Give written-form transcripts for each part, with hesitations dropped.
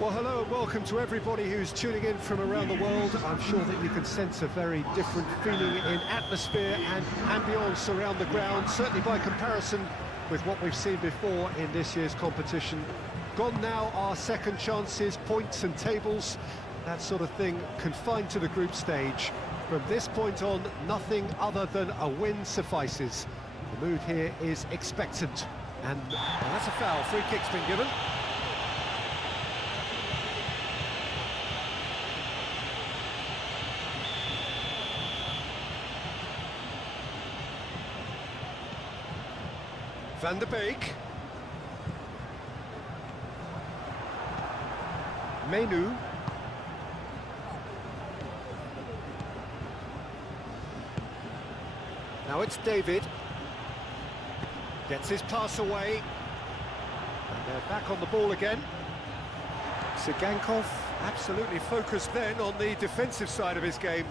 Well, hello and welcome to everybody who's tuning in from around the world. I'm sure that you can sense a very different feeling in atmosphere and ambience around the ground, certainly by comparison with what we've seen before in this year's competition. Gone now are second chances, points and tables, that sort of thing confined to the group stage. From this point on, nothing other than a win suffices. The mood here is expectant, and that's a foul. Free kick's been given. Van der Beek. Menu. Now it's David. Gets his pass away. And they're back on the ball again. Sigankov absolutely focused then on the defensive side of his game.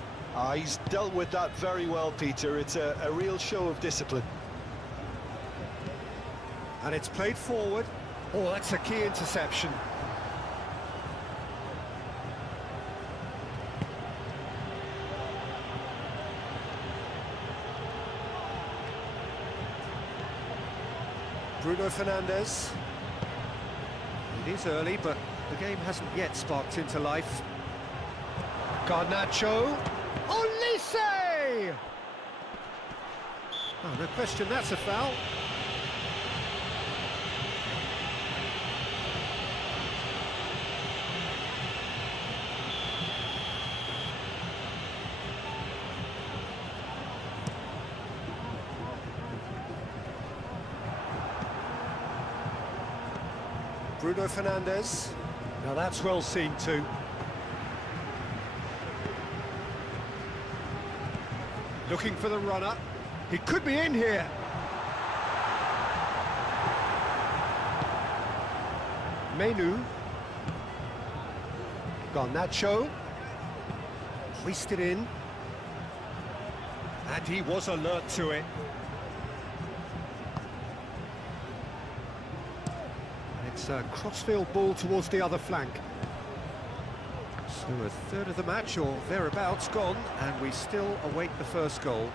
He's dealt with that very well, Peter. It's a real show of discipline. And it's played forward. Oh, that's a key interception. Bruno Fernandes. It is early, but the game hasn't yet sparked into life. Garnacho. Olise! Oh, no question, that's a foul. Bruno Fernandes. Now that's well seen too. Looking for the runner. He could be in here. Menu. Garnacho. Hoisted in. And he was alert to it. It's a crossfield ball towards the other flank. So a third of the match, or thereabouts, gone, and we still await the first goal.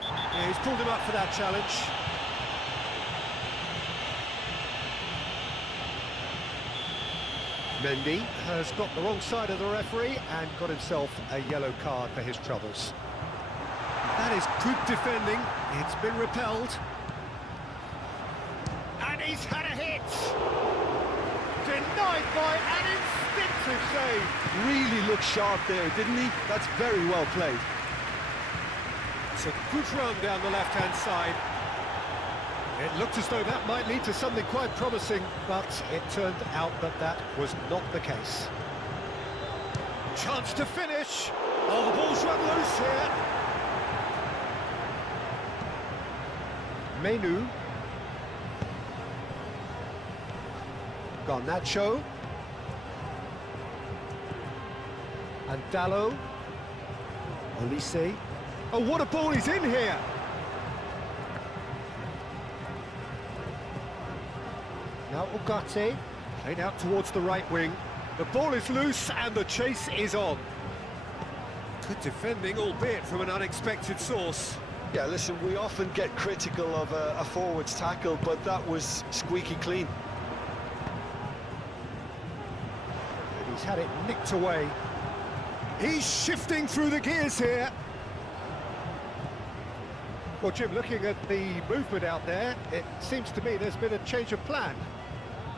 Yeah, he's pulled him up for that challenge. Mendy has got the wrong side of the referee and got himself a yellow card for his troubles. That is good defending. It's been repelled. And he's had a hit! Denied by an instinctive save! Really looked sharp there, didn't he? That's very well played. It's a good run down the left-hand side. It looked as though that might lead to something quite promising, but it turned out that that was not the case. Chance to finish! Oh, the ball's run loose here. Menu. Garnacho. And Dallo. Olise. Oh, what a ball, he's in here! Now Ugarte, played out towards the right wing. The ball is loose and the chase is on. Good defending, albeit from an unexpected source. Yeah, listen, we often get critical of a forward's tackle, but that was squeaky clean. He's had it nicked away. He's shifting through the gears here. Well, Jim, looking at the movement out there, it seems to me there's been a change of plan.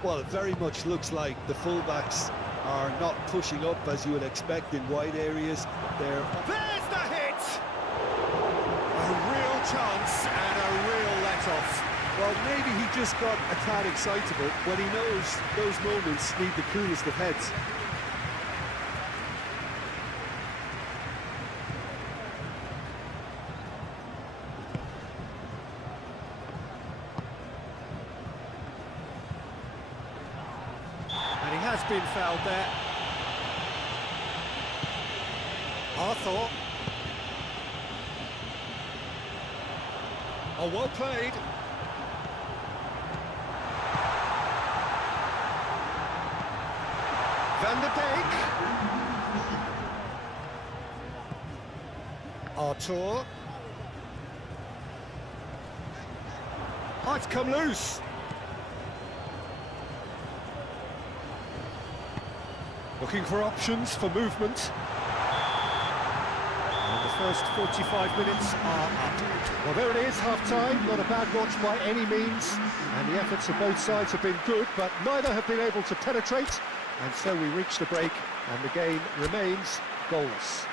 Well, it very much looks like the fullbacks are not pushing up as you would expect in wide areas. There's the hit! A real chance and a real let-off. Well, maybe he just got a tad excitable when he knows those moments need the coolest of heads. And he has been fouled there. Arthur. Oh, well played. Van de Beek. Artur. Oh, it's come loose. Looking for options for movement. And the first 45 minutes are up. Well, there it is, half-time. Not a bad watch by any means. And the efforts of both sides have been good, but neither have been able to penetrate. And so we reach the break, and the game remains goals.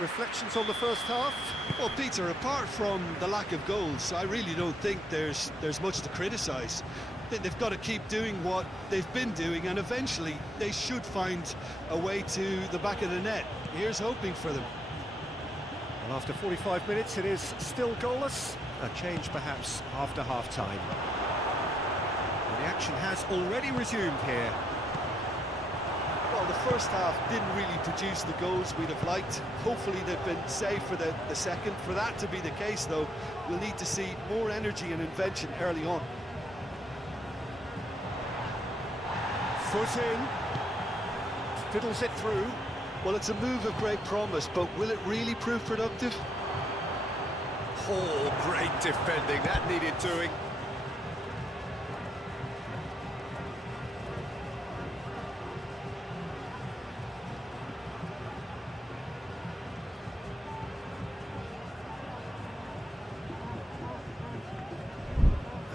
Reflections on the first half? Well, Peter, apart from the lack of goals, I really don't think there's much to criticise. They've got to keep doing what they've been doing, and eventually they should find a way to the back of the net. Here's hoping for them. And after 45 minutes, it is still goalless. A change, perhaps, after half-time. Well, the action has already resumed here. Well, the first half didn't really produce the goals we'd have liked. Hopefully they've been saved for the second. For that to be the case, though, we'll need to see more energy and invention early on. Foot in. Fiddles it through. Well, it's a move of great promise, but will it really prove productive? Oh, great defending. That needed doing.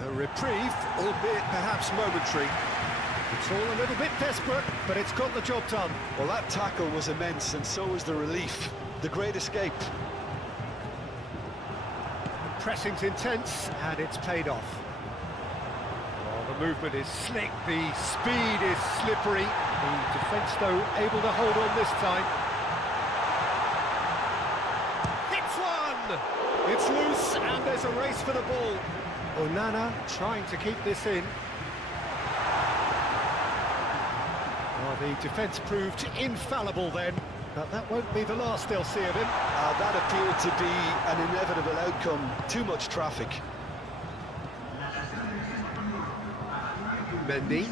A reprieve, albeit perhaps momentary. It's all a little bit desperate, but it's got the job done. Well, that tackle was immense, and so was the relief. The great escape. The pressing's intense, and it's paid off. Oh, the movement is slick, the speed is slippery. The defence, though, able to hold on this time. Hits one! It's loose, and there's a race for the ball. Onana trying to keep this in. Well, the defence proved infallible then, but that won't be the last they'll see of him. That appeared to be an inevitable outcome. Too much traffic. Mendy.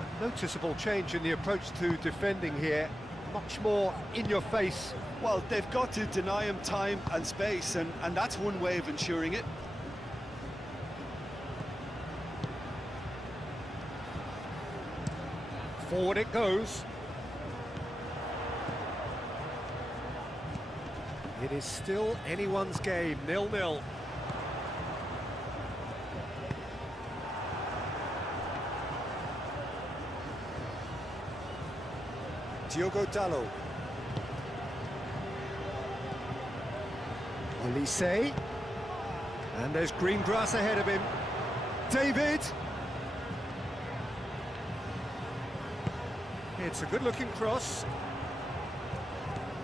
A noticeable change in the approach to defending here. Much more in your face. Well, they've got to deny him time and space, and that's one way of ensuring it. Forward it goes. It is still anyone's game, 0-0. Diogo Dalot. Olise. And there's green grass ahead of him. David. It's a good-looking cross.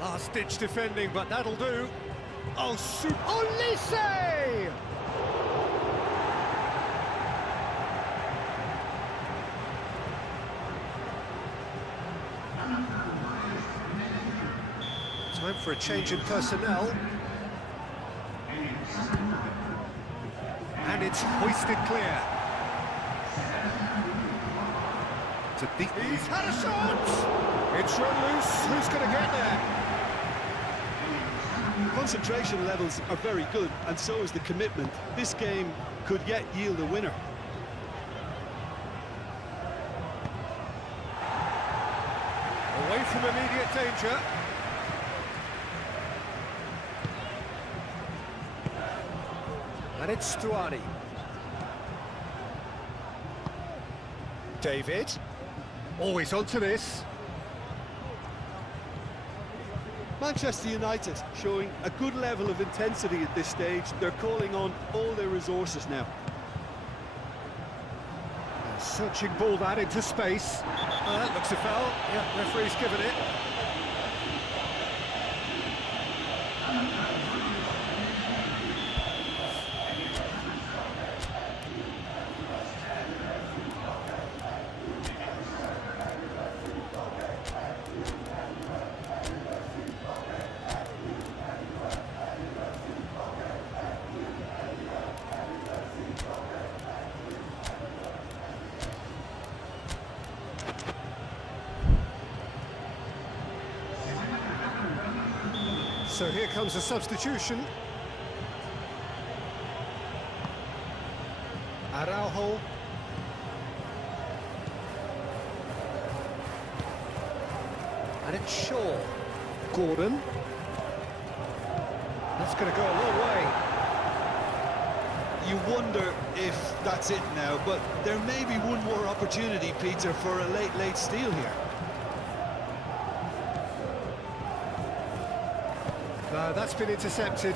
Last-ditch defending, but that'll do. Oh, super! Olise! Time for a change in personnel. And it's hoisted clear. He's had a shot! It's run loose. Who's going to get there? Concentration levels are very good, and so is the commitment. This game could yet yield a winner. Away from immediate danger. And it's Stuani. David. Always onto this. Manchester United showing a good level of intensity at this stage. They're calling on all their resources now. Searching ball that into space. That looks a foul. Yeah, referee's given it. So here comes a substitution. Araujo. And it's Shaw. Gordon. That's going to go a long way. You wonder if that's it now, but there may be one more opportunity, Peter, for a late steal here. No, that's been intercepted.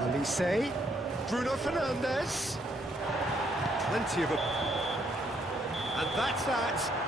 Olise. Bruno Fernandes. Plenty of... And that's that.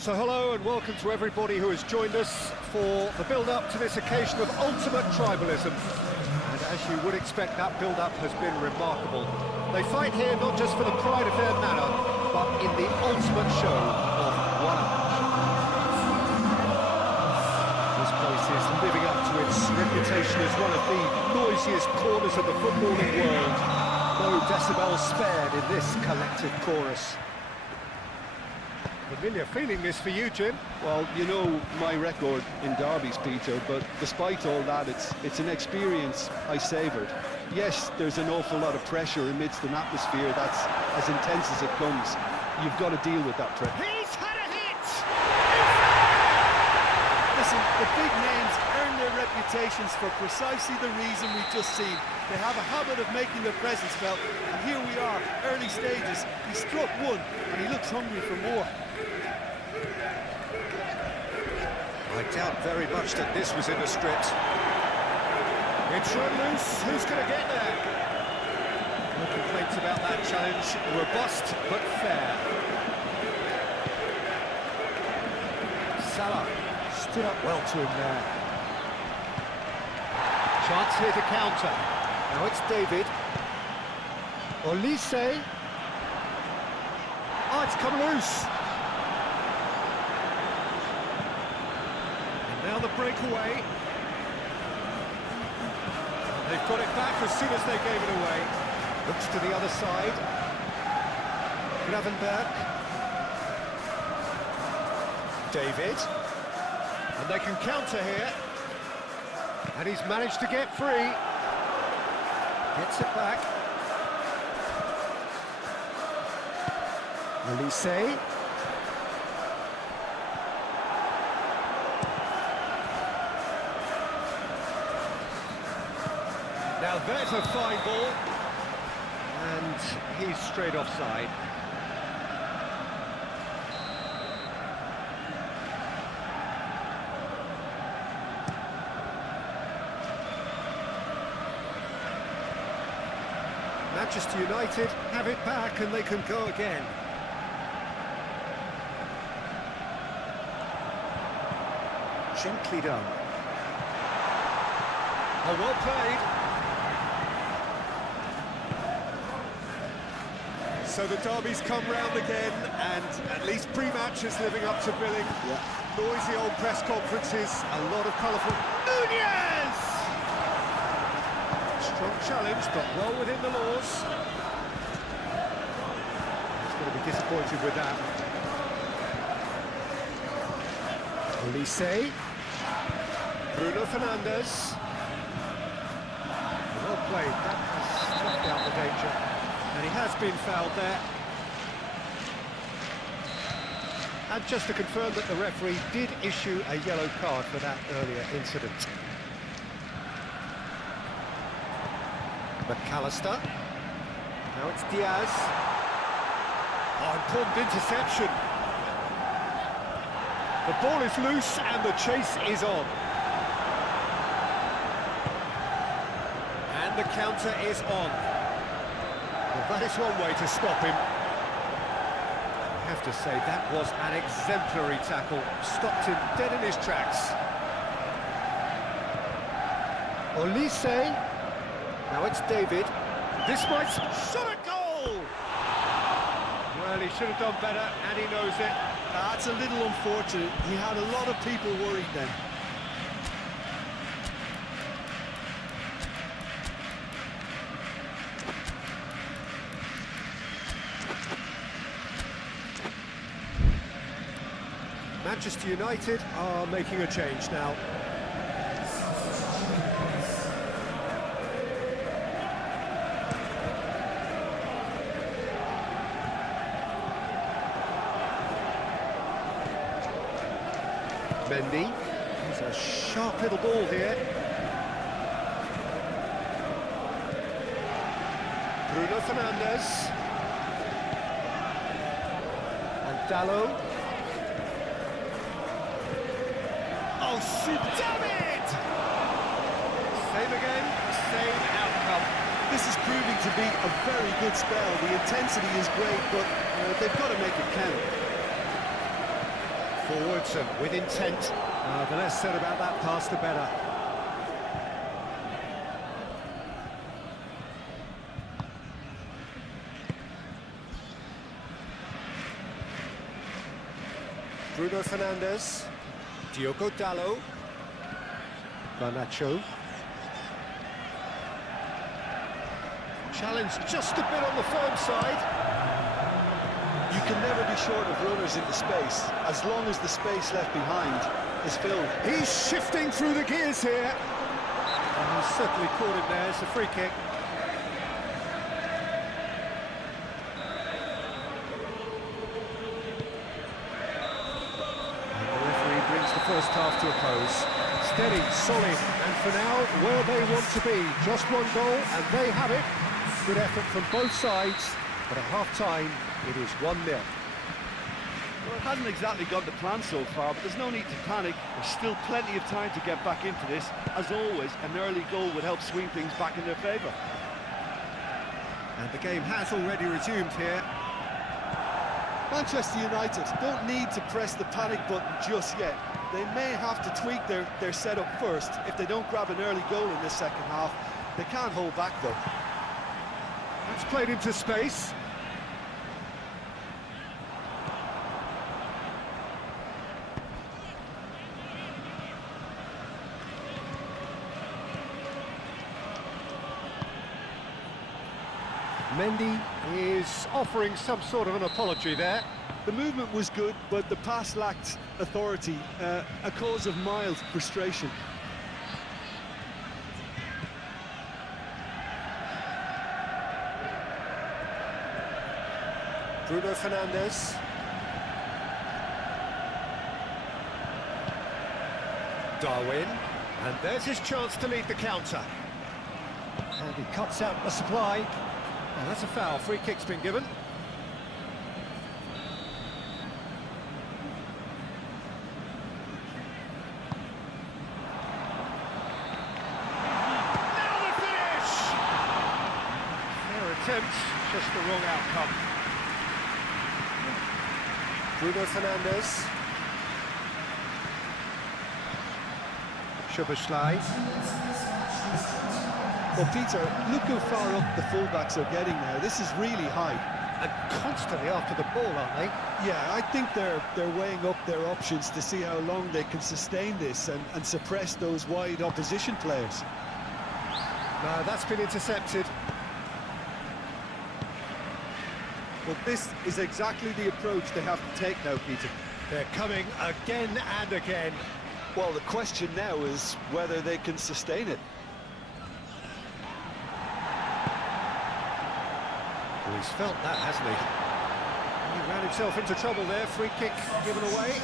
So hello and welcome to everybody who has joined us for the build-up to this occasion of ultimate tribalism. And as you would expect, that build-up has been remarkable. They fight here not just for the pride of their manor, but in the ultimate show of one-upmanship. This place is living up to its reputation as one of the noisiest corners of the footballing world. No decibels spared in this collective chorus. Familiar feeling this for you, Jim. Well, you know my record in derbies, Peter, but despite all that, it's an experience I savoured. Yes, there's an awful lot of pressure amidst an atmosphere that's as intense as it comes. You've got to deal with that pressure. He's had a hit! Listen, the big names earn their reputations for precisely the reason we've just seen. They have a habit of making their presence felt, and here we are, early stages. He struck one, and he looks hungry for more. I doubt very much that this was in the script. It's run loose. Who's going to get there? No complaints about that challenge. Robust but fair. Salah stood up well to him there. Chance here to counter. Now it's David. Olise. Oh, it's come loose. Now the breakaway. They've got it back as soon as they gave it away. Looks to the other side. Gravenberg. David. And they can counter here. And he's managed to get free. Gets it back. Olise. Now there's a fine ball, and he's straight offside. Manchester United have it back and they can go again. Gently done. Oh, well played. So the derby's come round again, and at least pre-match is living up to billing. Yeah. Noisy old press conferences, a lot of colourful... Nunez! Strong challenge, but well within the laws. He's going to be disappointed with that. Olise. Bruno Fernandes. Well played, that has snuffed out the danger. And he has been fouled there. And just to confirm that the referee did issue a yellow card for that earlier incident. McAllister. Now it's Diaz. Oh, important interception. The ball is loose and the chase is on. And the counter is on. Well, that is one way to stop him. I have to say, that was an exemplary tackle. Stopped him dead in his tracks. Olise. Now it's David. This might... Shot a goal! Well, he should have done better, and he knows it. That's a little unfortunate. He had a lot of people worried then. Manchester United are making a change now. Mendy. It's a sharp little ball here. Bruno Fernandes. And Dalot. Oh, damn it! Same again, same outcome. This is proving to be a very good spell. The intensity is great, but they've got to make it count. Forwards and with intent. The less said about that pass, the better. Bruno Fernandes. Diogo Dalot. Garnacho. Challenge just a bit on the firm side. You can never be short of runners into space, as long as the space left behind is filled. He's shifting through the gears here. And he's certainly caught him there. It's a free kick. And the referee brings the first half to a close. Steady, solid, and for now, where they want to be. Just one goal, and they have it. Good effort from both sides, but at half-time, it is 1-0. Well, it hasn't exactly gone to plan so far, but there's no need to panic. There's still plenty of time to get back into this. As always, an early goal would help swing things back in their favour. And the game has already resumed here. Manchester United don't need to press the panic button just yet. They may have to tweak their setup first. If they don't grab an early goal in the second half, they can't hold back though. That's played into space. Mendy is offering some sort of an apology there. The movement was good, but the pass lacked authority, a cause of mild frustration. Bruno Fernandes. Darwin. And there's his chance to lead the counter. And he cuts out the supply. Oh, that's a foul. Free kick's been given. Now the finish! Fair attempt, just the wrong outcome. Bruno Fernandes. Szoboszlai. Well, Peter, look how far up the fullbacks are getting now. This is really high. And constantly after the ball, aren't they? Yeah, I think they're weighing up their options to see how long they can sustain this and suppress those wide opposition players. No, that's been intercepted. Well, this is exactly the approach they have to take now, Peter. They're coming again and again. Well, the question now is whether they can sustain it. Well, he's felt that, hasn't he? He ran himself into trouble there. Free kick given away.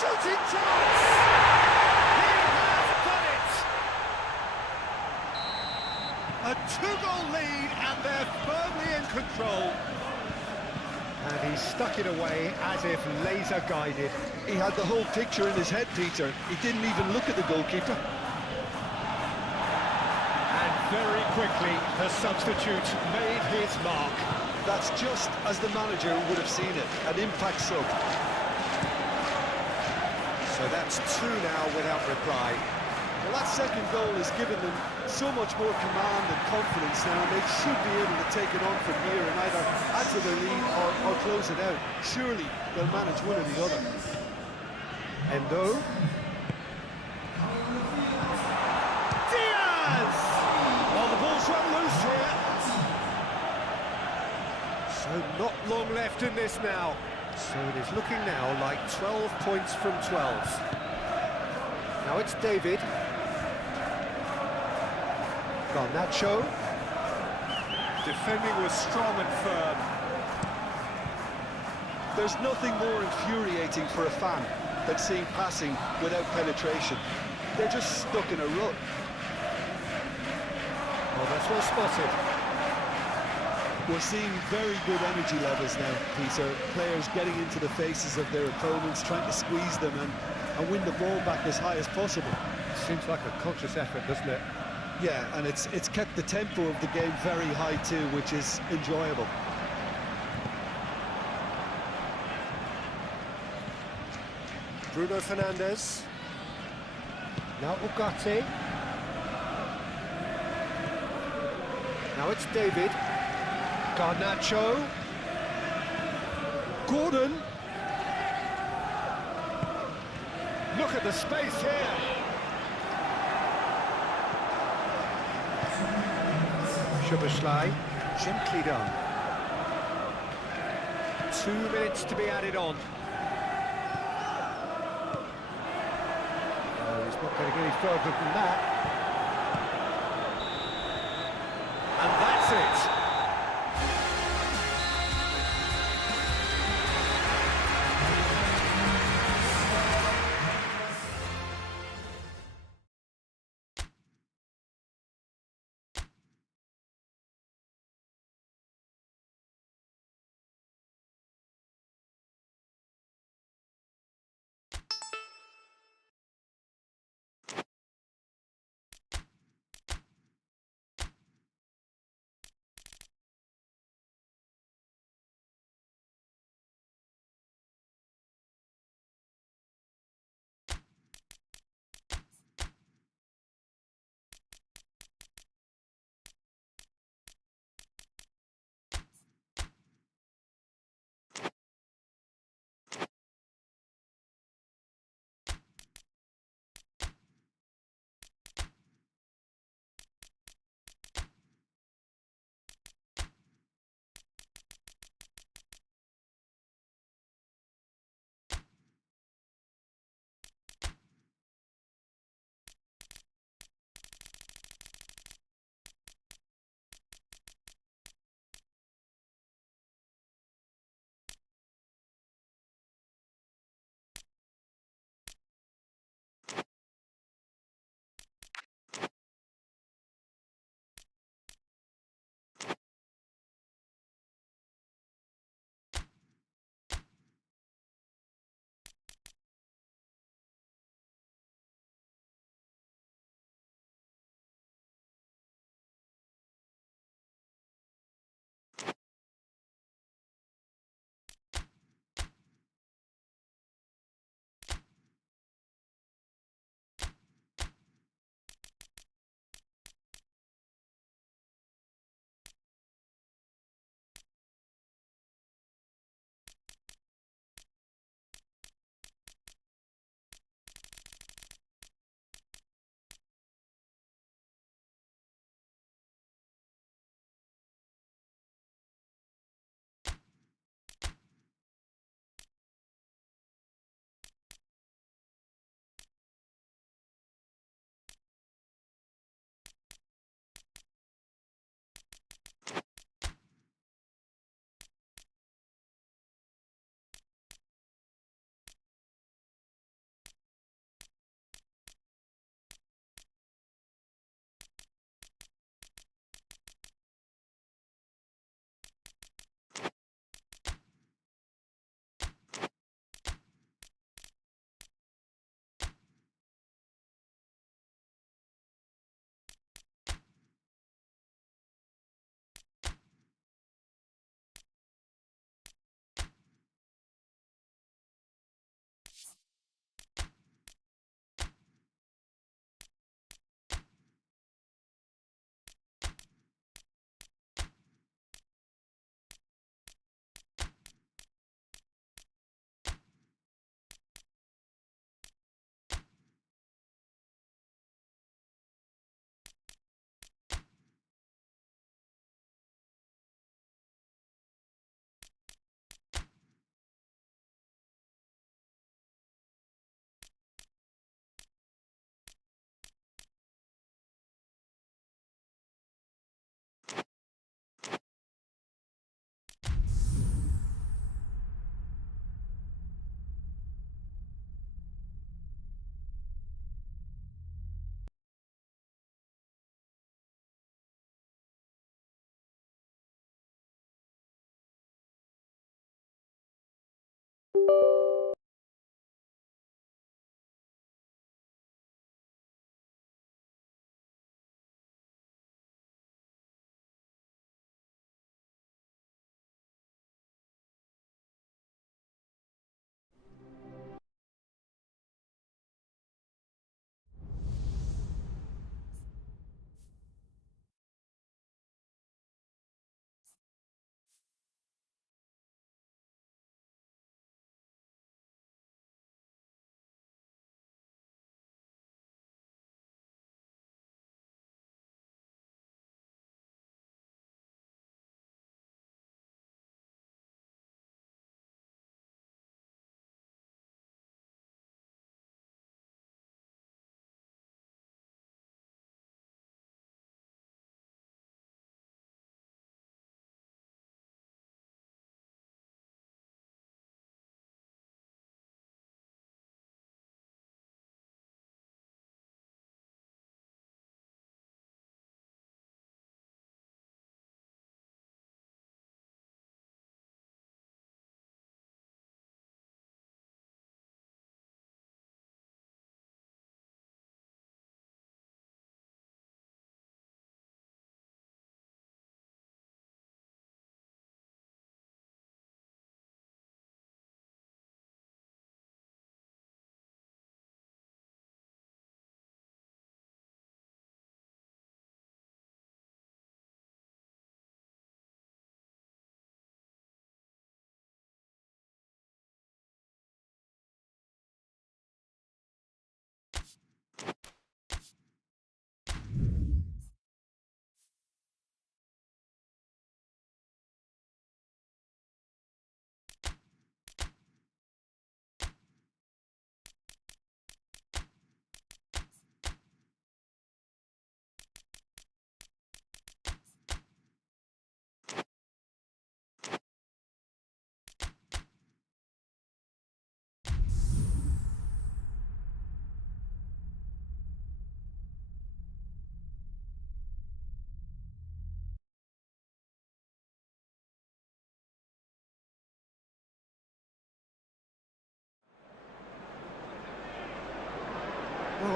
Shooting chance! He has done it! A two-goal lead, and they're firmly in control. And he stuck it away as if laser-guided. He had the whole picture in his head, Peter. He didn't even look at the goalkeeper. And Very quickly, the substitute made his mark. That's just as the manager would have seen it, an impact sub. So that's two now without reply. Well, that second goal has given them so much more command and confidence now, and they should be able to take it on from here and either add to their lead or close it out. Surely they'll manage one or the other. Endo. Diaz! Well, the ball's run loose here. So not long left in this now. So it is looking now like 12 points from 12. Now it's David. Garnacho. Defending was strong and firm. There's nothing more infuriating for a fan than seeing passing without penetration. They're just stuck in a rut. Oh, that's well spotted. We're seeing very good energy levels now, Peter. Players getting into the faces of their opponents, trying to squeeze them and win the ball back as high as possible. Seems like a conscious effort, doesn't it? Yeah, and it's kept the tempo of the game very high too, which is enjoyable. Bruno Fernandes. Now Ugarte. Now it's David. Garnacho. Gordon. Look at the space here. Szoboszlai. Gently done. 2 minutes to be added on. He's not going to get any further than that. And that's it.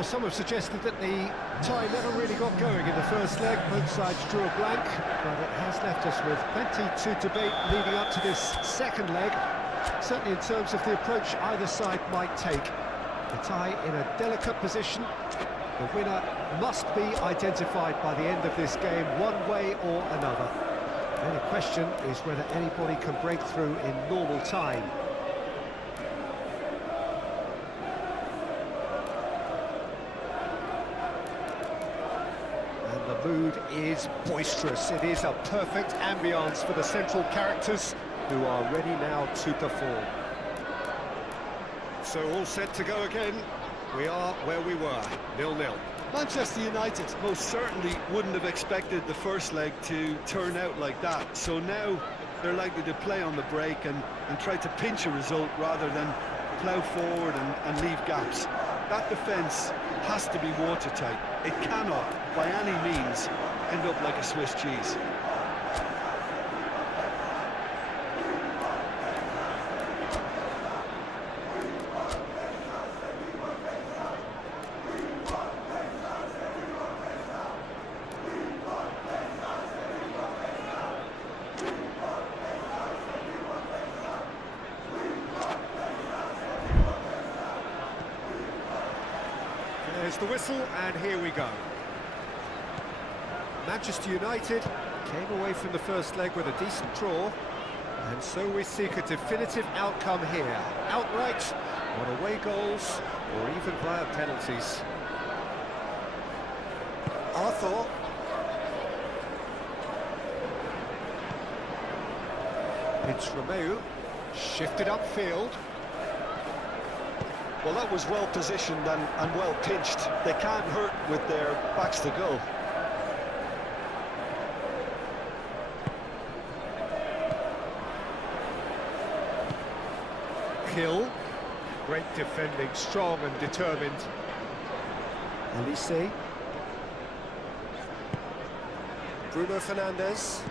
Well, some have suggested that the tie never really got going in the first leg. Both sides drew a blank, but it has left us with plenty to debate leading up to this second leg. Certainly in terms of the approach either side might take. The tie in a delicate position. The winner must be identified by the end of this game, one way or another. The only question is whether anybody can break through in normal time. And the mood is boisterous. It is a perfect ambience for the central characters, who are ready now to perform. So all set to go again. We are where we were, 0-0. Manchester United most certainly wouldn't have expected the first leg to turn out like that. So now they're likely to play on the break and try to pinch a result rather than plough forward and leave gaps. That defence has to be watertight. It cannot, by any means, end up like a Swiss cheese. There's the whistle, and here we go. Manchester United came away from the first leg with a decent draw, and so we seek a definitive outcome here. Outright, on away goals, or even via penalties. Arthur. It's Romeu, shifted upfield. Well, that was well positioned and well pitched. They can't hurt with their backs to goal. Kill. Great defending, strong and determined. Elise. Bruno Fernandes.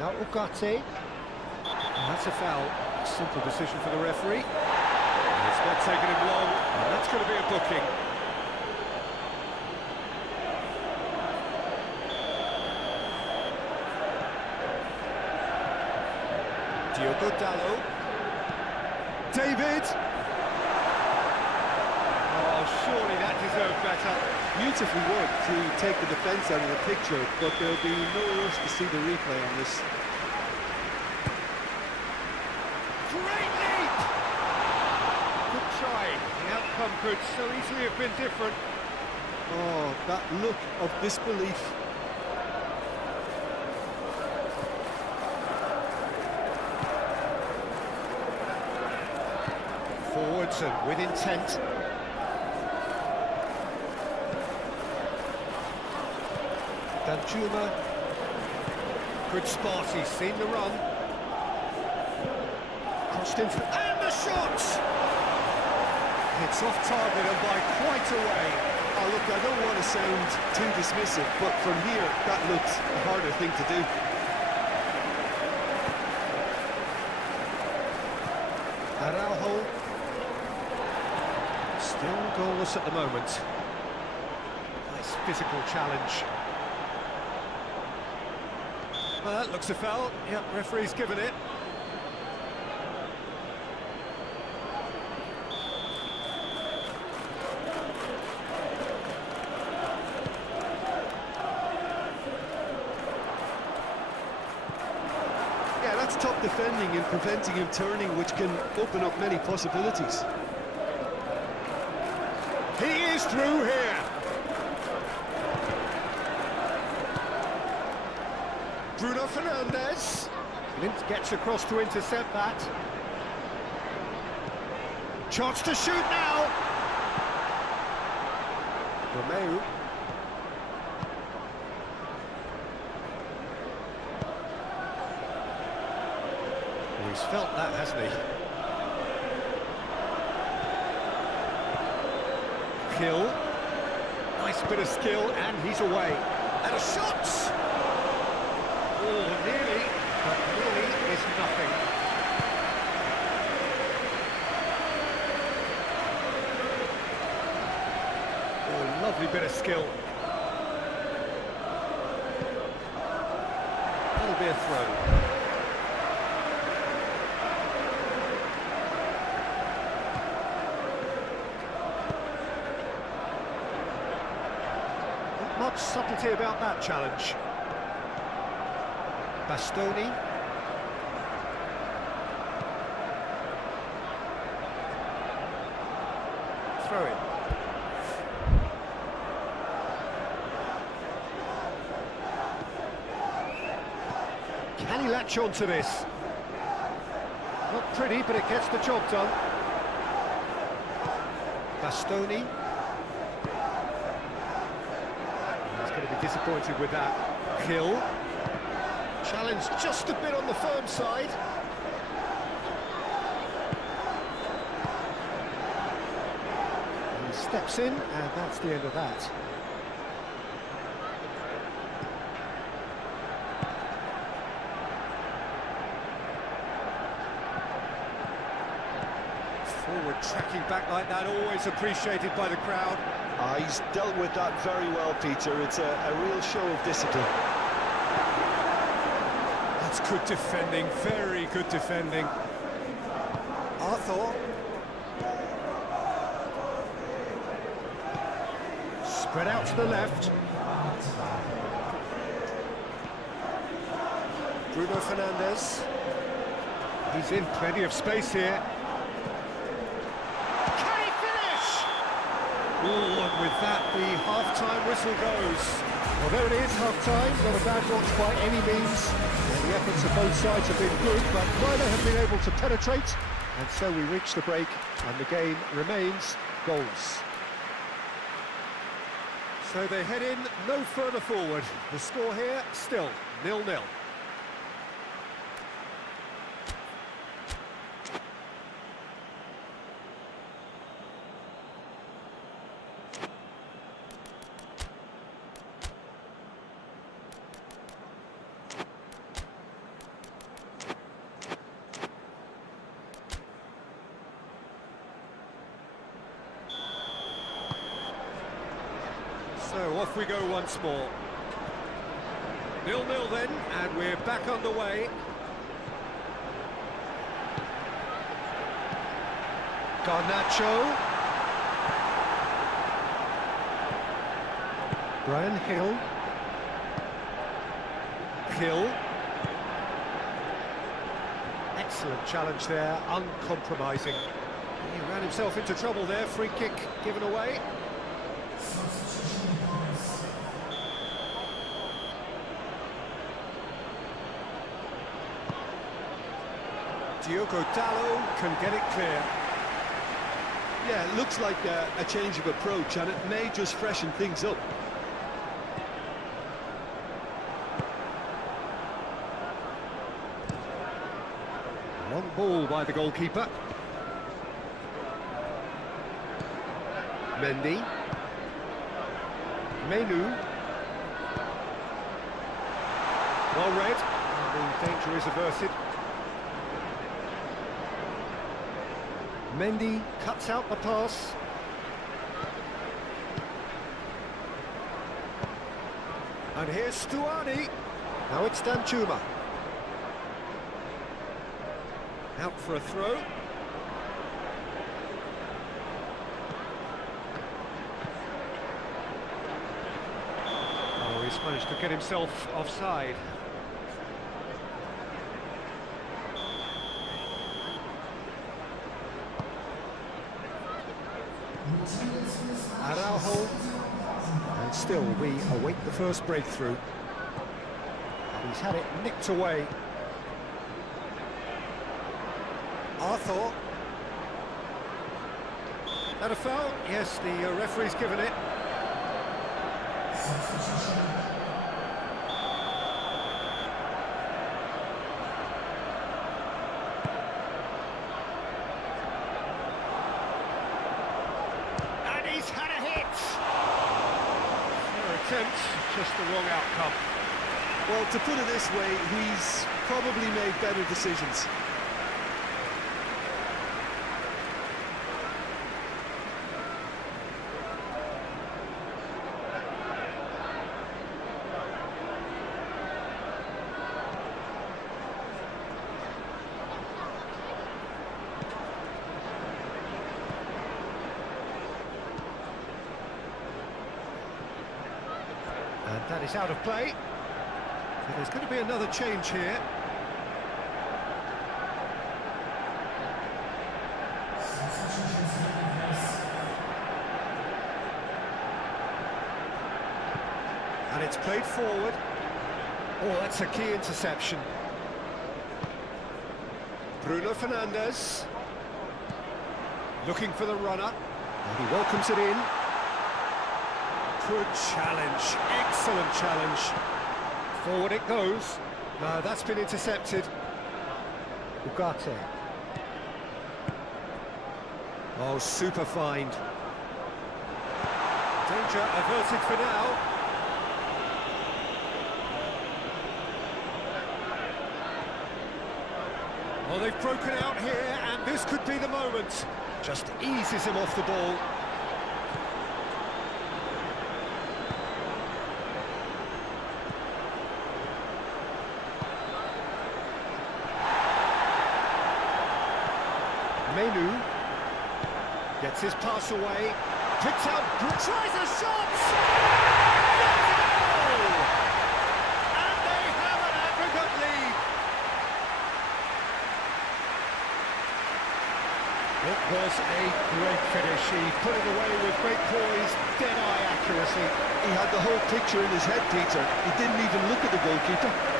Now Ugarte. That's a foul. Simple decision for the referee. It's not taking him long, and that's going to be a booking. Diogo Dalot. David! Oh, surely that deserved better. Beautiful work to take the defence out of the picture, but there'll be no rush to see the replay on this. Great leap! Good try. The outcome could so easily have been different. Oh, that look of disbelief. Forwards and with intent. Danjuma. Good spot, he's seen the run. Crossed into... and the shot! It's off target and by quite a way. Oh, look, I don't want to sound too dismissive, but from here, that looks a harder thing to do. Araujo. Still goalless at the moment. Nice physical challenge. Well, that looks a foul. Yep, referee's given it. Yeah, that's top defending and preventing him turning, which can open up many possibilities. He is through here. Bruno Fernandes. Lint gets across to intercept that. Chance to shoot now. Romeu. He's felt that, hasn't he? Kill. Nice bit of skill, and he's away. And a shot! Oh, nearly, but nearly is nothing. Lovely bit of skill. That'll be a throw. Not much subtlety about that challenge. Bastoni. Throw in. Can he latch on to this? Not pretty, but it gets the job done. Bastoni. He's going to be disappointed with that. Hill. Challenge just a bit on the firm side. He steps in, and that's the end of that. Forward tracking back like that, always appreciated by the crowd. He's dealt with that very well, Peter. It's a real show of discipline. That's good defending, very good defending. Arthur. Spread out to the left. Bruno Fernandes. He's in plenty of space here. Can he finish? Oh, and with that, the half-time whistle goes. Well, there it is, half-time. Not a bad watch by any means. And the efforts of both sides have been good, but neither have been able to penetrate. And so we reach the break, and the game remains goals. So they head in no further forward. The score here, still 0-0. So off we go once more. 0-0 then, and we're back underway. Garnacho. Brian Hill. Hill. Excellent challenge there, uncompromising. He ran himself into trouble there, free kick given away. Diogo Dalot can get it clear. Yeah, it looks like a change of approach, and it may just freshen things up. Long ball by the goalkeeper. Mendy. Menu. Well read. The danger is averted. Mendy cuts out the pass. And here's Stuani. Now it's Danchuma. Out for a throw. Oh, he's managed to get himself offside. Araujo, and still we await the first breakthrough. He's had it nicked away. Arthur. That a foul? Yes, the referee's given it. Attempt, just the wrong outcome. Well, to put it this way, he's probably made better decisions. And that is out of play. So there's going to be another change here. And it's played forward. Oh, that's a key interception. Bruno Fernandes. Looking for the runner. And he welcomes it in. Good challenge. Excellent challenge. Forward it goes. No, that's been intercepted. Ugarte. Oh, super find. Danger averted for now. Well, they've broken out here, and this could be the moment. Just eases him off the ball. Menu gets his pass away, picks out, tries a shot! Goal! And they have an aggregate lead. It was a great finish. He put it away with great poise, dead-eye accuracy. He had the whole picture in his head, Peter. He didn't even look at the goalkeeper.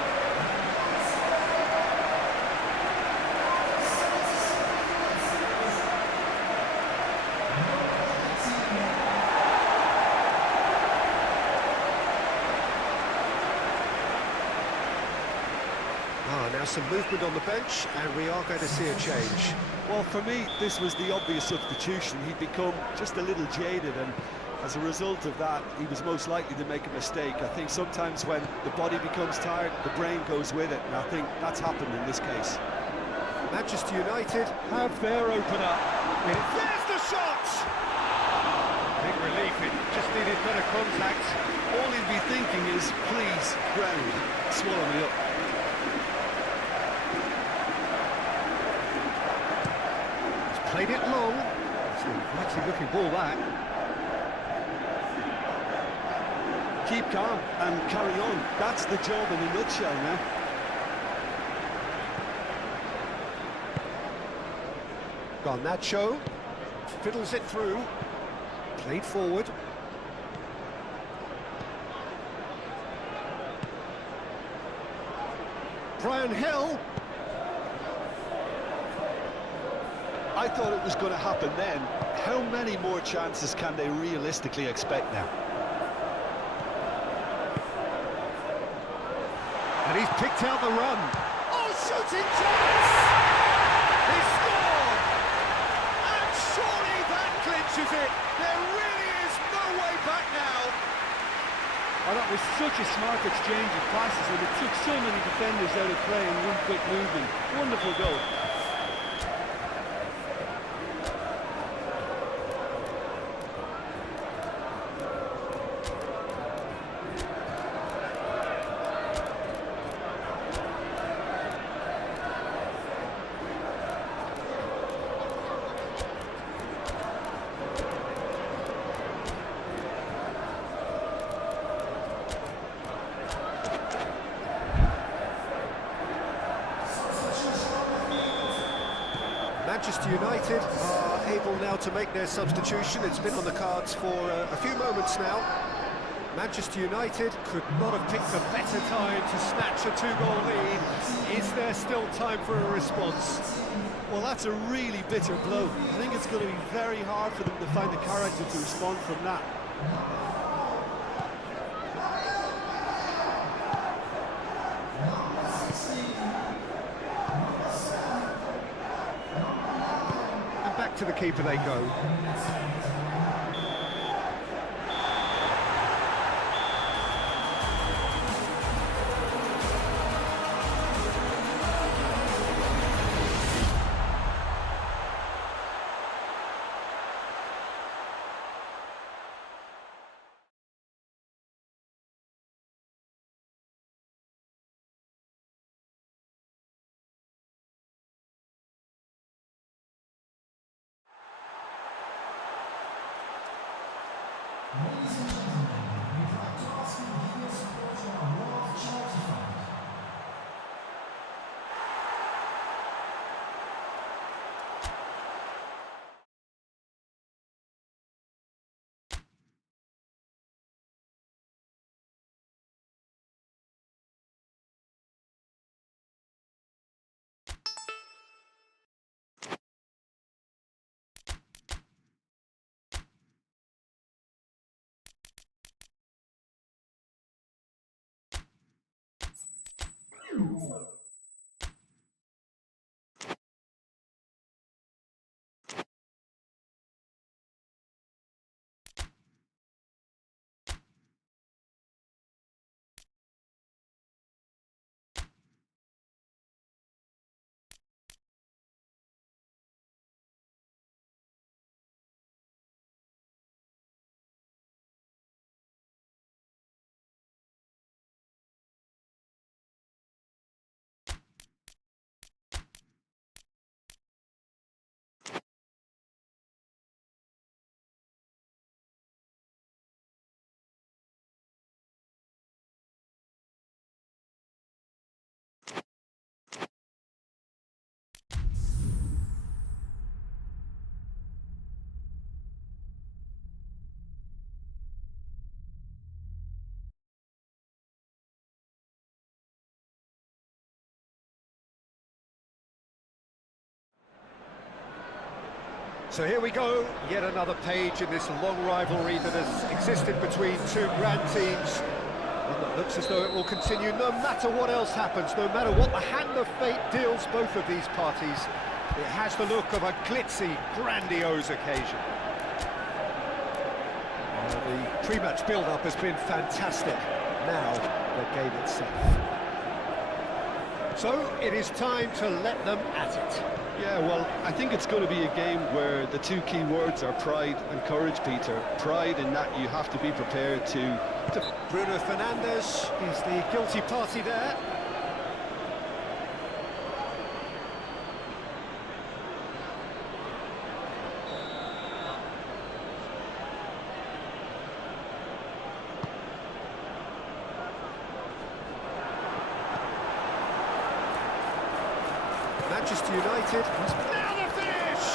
Now some movement on the bench, and we are going to see a change. Well, for me, this was the obvious substitution. He'd become just a little jaded, and as a result of that, he was most likely to make a mistake. I think sometimes when the body becomes tired, the brain goes with it, and I think that's happened in this case. Manchester United have their opener. There's the shot! Big relief, it just needed better contact. All he'd be thinking is, please, ground, swallow me up. Played it long. It's an inviting looking ball, that. Keep calm and carry on. That's the job in a nutshell now. Garnacho fiddles it through. Played forward. Brian Hill. I thought it was going to happen then. How many more chances can they realistically expect now? And he's picked out the run. Oh, shooting chance! He scored! And surely that clinches it. There really is no way back now. Oh, that was such a smart exchange of passes, and it took so many defenders out of play in one quick movement. Wonderful goal. Manchester United are able now to make their substitution. It's been on the cards for a few moments now. Manchester United could not have picked a better time to snatch a two-goal lead. Is there still time for a response? Well, that's a really bitter blow. I think it's going to be very hard for them to find the character to respond from that. To the keeper they go. So here we go, yet another page in this long rivalry that has existed between two grand teams. One that looks as though it will continue no matter what else happens, no matter what the hand of fate deals both of these parties. It has the look of a glitzy, grandiose occasion. The pre-match build-up has been fantastic. Now, the game itself. So, it is time to let them at it. Yeah, well, I think it's going to be a game where the two key words are pride and courage, Peter. Pride in that you have to be prepared to... Bruno Fernandes is the guilty party there. Manchester United. Now the finish!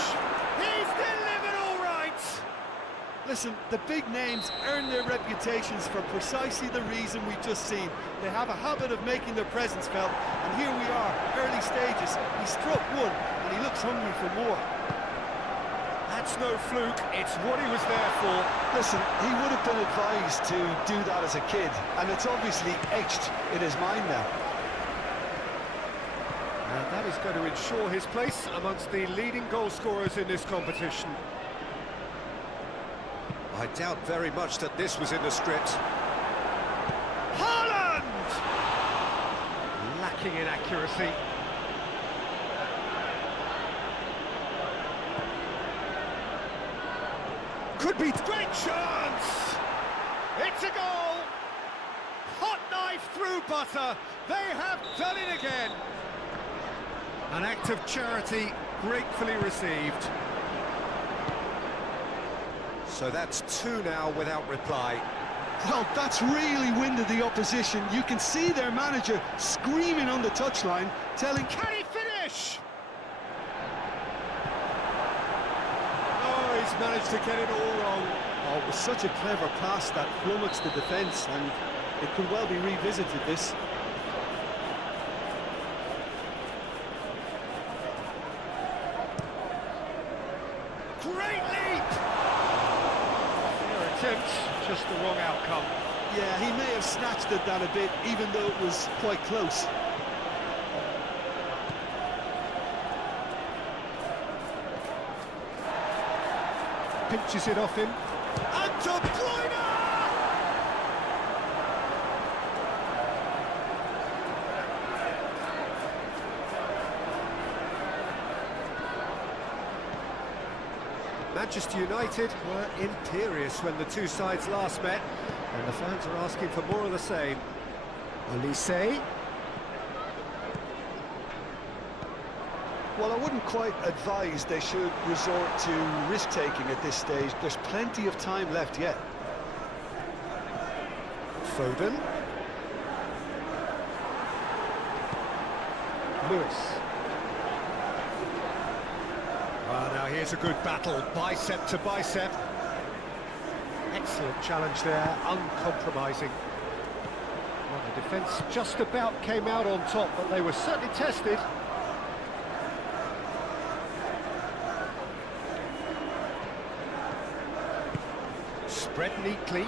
He's delivered all right! Listen, the big names earn their reputations for precisely the reason we've just seen. They have a habit of making their presence felt, and here we are, early stages. He struck one, and he looks hungry for more. That's no fluke, it's what he was there for. Listen, he would have been advised to do that as a kid, and it's obviously etched in his mind now. And that is going to ensure his place amongst the leading goal scorers in this competition. I doubt very much that this was in the script. Haaland! Lacking in accuracy. Could be great chance! It's a goal! Hot knife through butter. They have done it again. An act of charity gratefully received. So that's two now without reply. Well, that's really winded the opposition. You can see their manager screaming on the touchline, telling... Can he finish? Oh, he's managed to get it all wrong. Oh, it was such a clever pass that flummoxed the defence, and it could well be revisited, this. Great leap! Fair attempt, just the wrong outcome. Yeah, he may have snatched at that a bit, even though it was quite close. Pinches it off him. And De Bruyne! Manchester United were imperious when the two sides last met, and the fans are asking for more of the same. Olise. Well, I wouldn't quite advise they should resort to risk-taking at this stage. There's plenty of time left yet. Foden. Lewis. Now here's a good battle, bicep to bicep. Excellent challenge there, uncompromising. Well, the defence just about came out on top, but they were certainly tested. Spread neatly.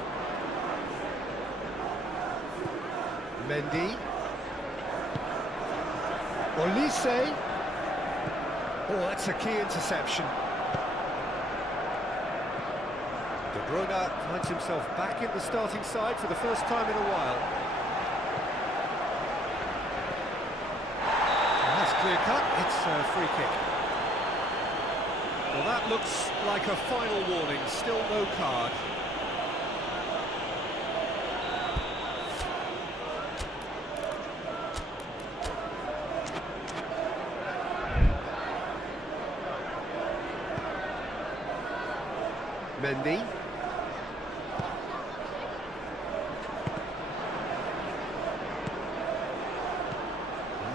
Olise. Oh, that's a key interception. De Bruyne finds himself back in the starting side for the first time in a while. And that's clear cut, it's a free kick. Well, that looks like a final warning, still no card. Mendy.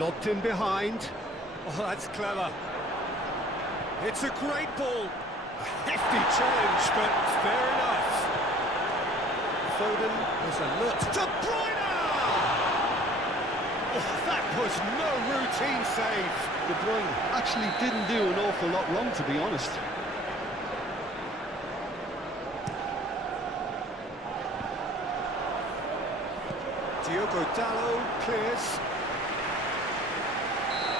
Lobbed in behind. Oh, that's clever. It's a great ball. A hefty challenge, but fair enough. Foden is alert. De Bruyne! Oh, that was no routine save. De Bruyne actually didn't do an awful lot wrong, to be honest. Diogo Dalot clears.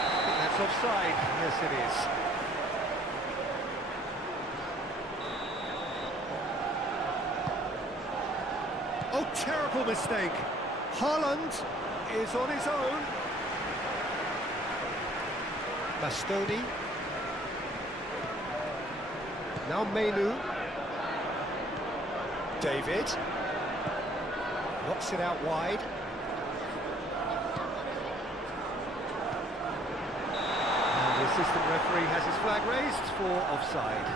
I think that's offside. Yes, it is. Oh, terrible mistake. Haaland is on his own. Bastoni. Now Menu. David. Knocks it out wide. And the assistant referee has his flag raised for offside.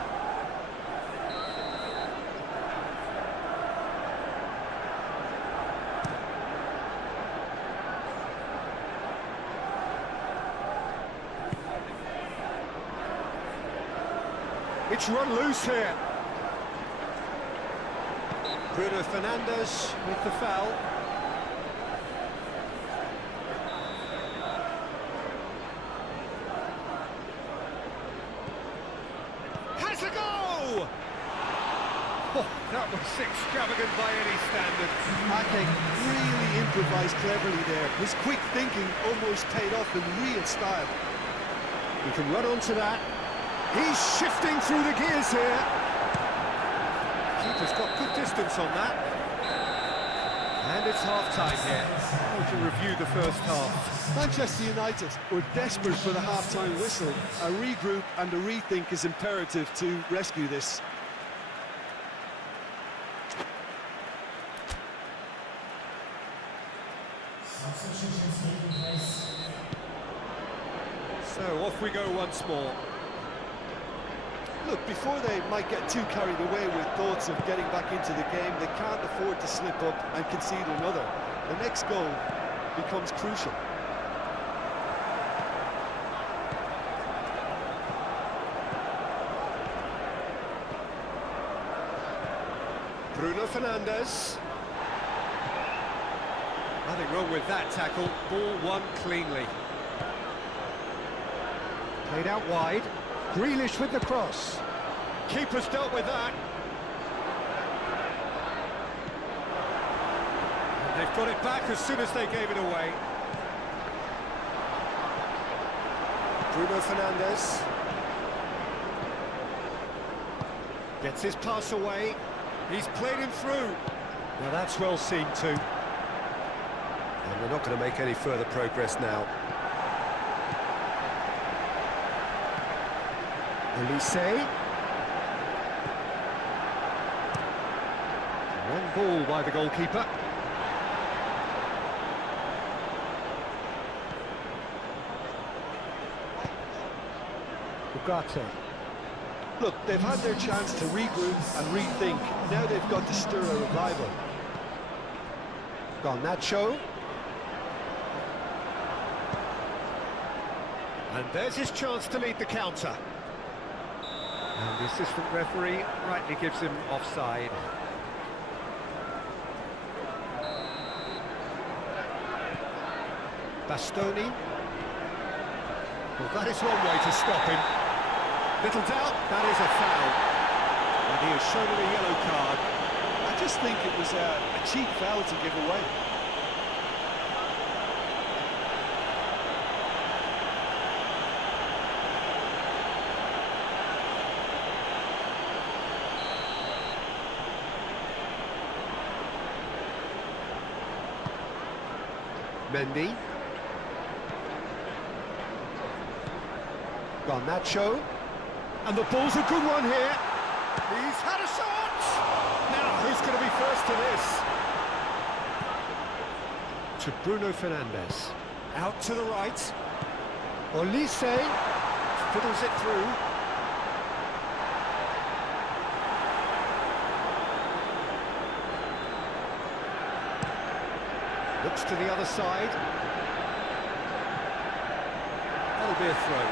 It's run loose here. Bruno Fernandes with the foul. Has a go! Oh, that was extravagant by any standard. Ake really improvised cleverly there. His quick thinking almost paid off in real style. We can run onto that. He's shifting through the gears here. Keeper's got good distance on that. And it's half-time here. Time to review the first half. Manchester United were desperate for the half-time whistle. A regroup and a rethink is imperative to rescue this. So off we go once more. Look, before they might get too carried away with thoughts of getting back into the game, they can't afford to slip up and concede another. The next goal becomes crucial. Bruno Fernandes. Nothing wrong with that tackle. Ball won cleanly. Played out wide. Grealish with the cross. Keeper's dealt with that. And they've got it back as soon as they gave it away. Bruno Fernandes. Gets his pass away. He's played him through. Now that's well seen too. And they're not going to make any further progress now. Olise. One ball by the goalkeeper. Ugarte. Look, they've had their chance to regroup and rethink. Now they've got to stir a revival. Garnacho. And there's his chance to lead the counter. And the assistant referee rightly gives him offside. Bastoni. Well, that is one way to stop him. Little doubt, that is a foul. And he has shown him a yellow card. I just think it was a cheap foul to give away. Mendy. Garnacho. And the ball's a good one here. He's had a shot! Now, who's going to be first to this? To Bruno Fernandes. Out to the right. Olise fiddles it through. Looks to the other side. That'll be a throw.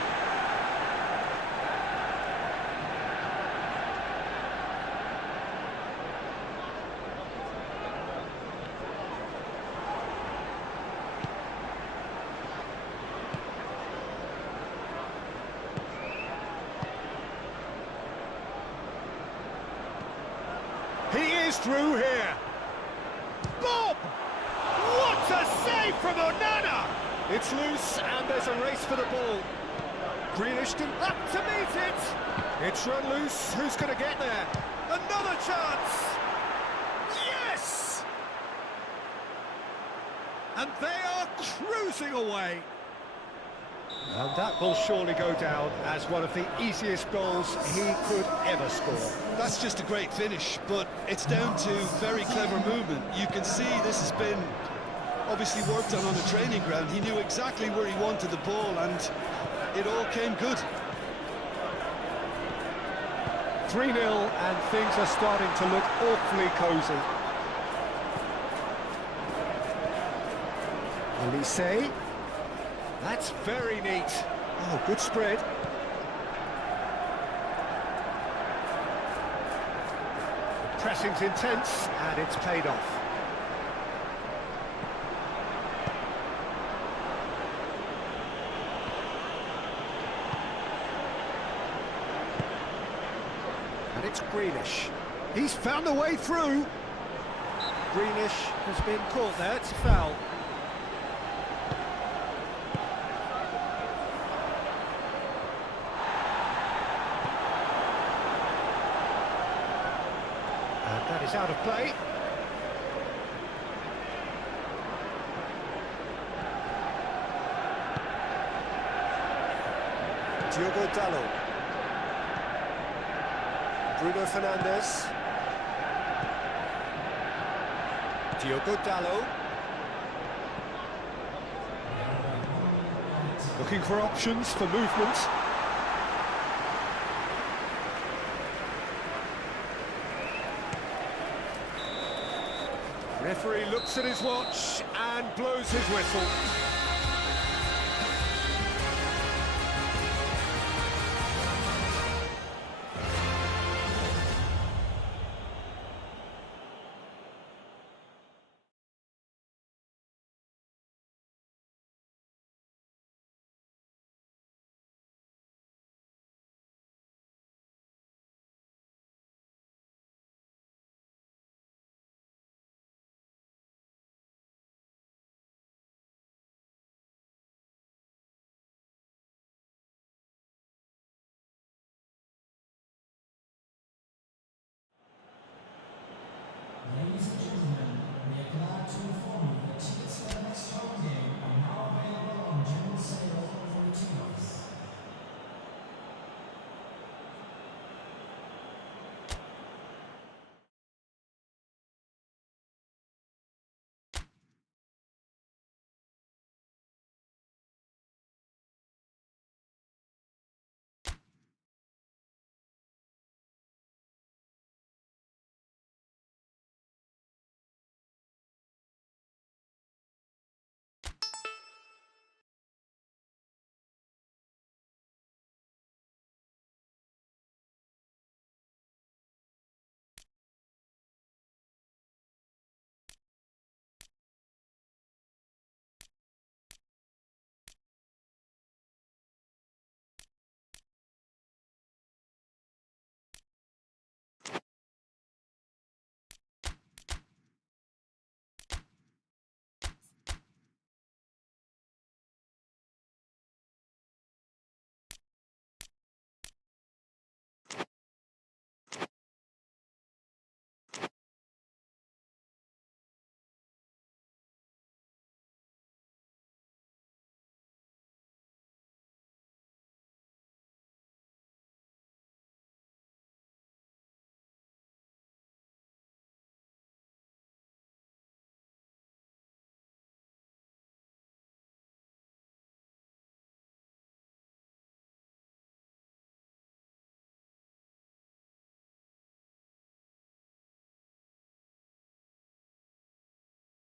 He is through here. Bob! What a save from Onana! It's loose and there's a race for the ball. Grealish up to meet it. It's run loose. Who's going to get there? Another chance! Yes! And they are cruising away. And that will surely go down as one of the easiest goals he could ever score. That's just a great finish, but it's down to very clever movement. You can see this has been obviously worked on a training ground. He knew exactly where he wanted the ball and it all came good. 3-0 and things are starting to look awfully cosy. Olise. That's very neat. Oh, good spread. The pressing's intense and it's paid off. And it's Grealish. He's found a way through. Grealish has been caught there. It's a foul. And that is out of play. Diogo Dalot. Bruno Fernandes. Diogo Dalot. Looking for options for movement. Referee looks at his watch and blows his whistle.